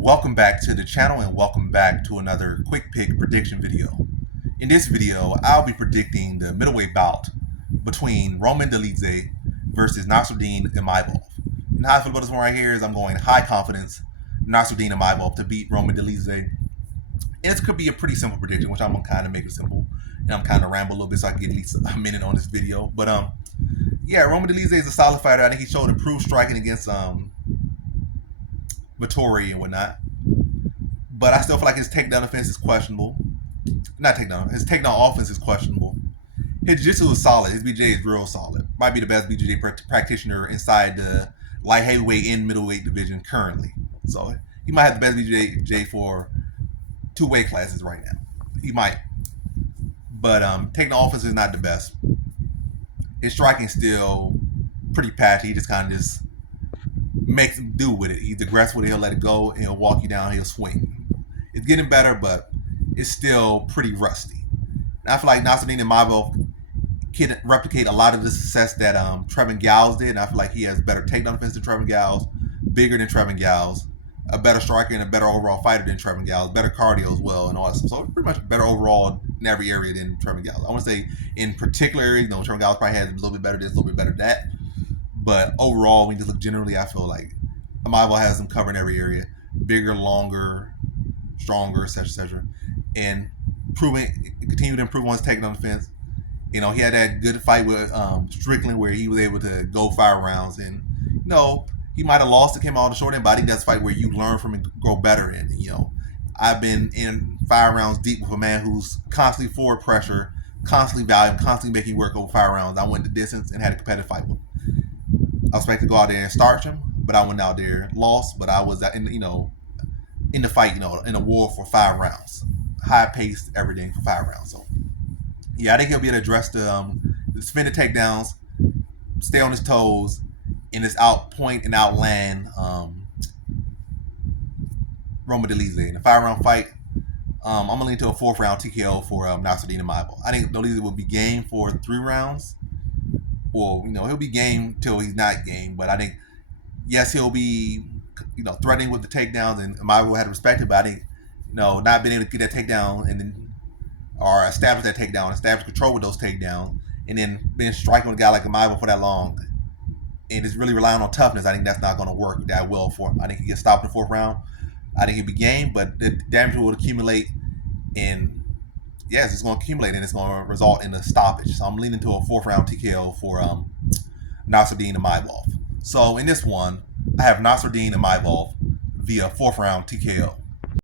Welcome back to the channel and welcome back to another quick pick prediction video. In this video, I'll be predicting the middleweight bout between Dolidze versus Nassourdine Imavov. And how I feel about this one right here is I'm going high confidence Nassourdine Imavov to beat Dolidze. And this could be a pretty simple prediction, which I'm gonna kind of make it simple. And I'm kind of ramble a little bit so I can get at least a minute on this video. But yeah, Dolidze is a solid fighter. I think he showed improved striking against Vittori and whatnot. But I still feel like his takedown defense is questionable. Not takedown. His takedown offense is questionable. His jiu-jitsu is solid. His BJJ is real solid. Might be the best BJJ practitioner inside the light heavyweight and middleweight division currently. So he might have the best BJJ for two weight classes right now. He might. But takedown offense is not the best. His striking is still pretty patchy. He just kind of makes him do with it. He's aggressive with it. He'll let it go. And he'll walk you down. He'll swing. It's getting better, but it's still pretty rusty. And I feel like Nassourdine Imavov can replicate a lot of the success that Trevin Gals did. And I feel like he has better takedown defense than Trevin Gals, bigger than Trevin Gals, a better striker and a better overall fighter than Trevin Gals, better cardio as well, and all that stuff. So pretty much better overall in every area than Trevin Gals. I want to say in particular areas, Trevin Gals probably has a little bit better this, a little bit better that. But overall, when you just look generally, I feel like Imavov has them covered in every area. Bigger, longer, stronger, etc., and continue to improve on his takedown defense. He had that good fight with Strickland where he was able to go 5 rounds, and he might have lost. It came out on the short end, but I think that's a fight where you learn from and grow better in. I've been in 5 rounds deep with a man who's constantly forward pressure, constantly valuable, constantly making work over 5 rounds. I went the distance and had a competitive fight with him. I was expected to go out there and starch him, but I went out there, lost, but I was in the fight, in a war for 5 rounds. High paced, everything for 5 rounds. So yeah, I think he'll be able to address the defend the takedowns, stay on his toes, and just outpoint and outland Dolidze. In a 5-round fight, I'm gonna lean to a 4th round TKO for Nassourdine Imavov. I think Dolidze will be game for 3 rounds. Well, he'll be game till he's not game, but I think yes, he'll be threatening with the takedowns, and Imavov had to respect it, but I think not being able to get that takedown and then or establish that takedown, establish control with those takedowns, and then being striking with a guy like Imavov for that long, and just really relying on toughness, I think that's not going to work that well for him. I think he gets stopped in the 4th round. I think he'll be game, but the damage will accumulate, and yes, it's going to accumulate, and it's going to result in a stoppage. So I'm leaning to a 4th round TKO for Nassourdine Imavov. So in this one, I have Nassourdine Imavov via 4th round TKO.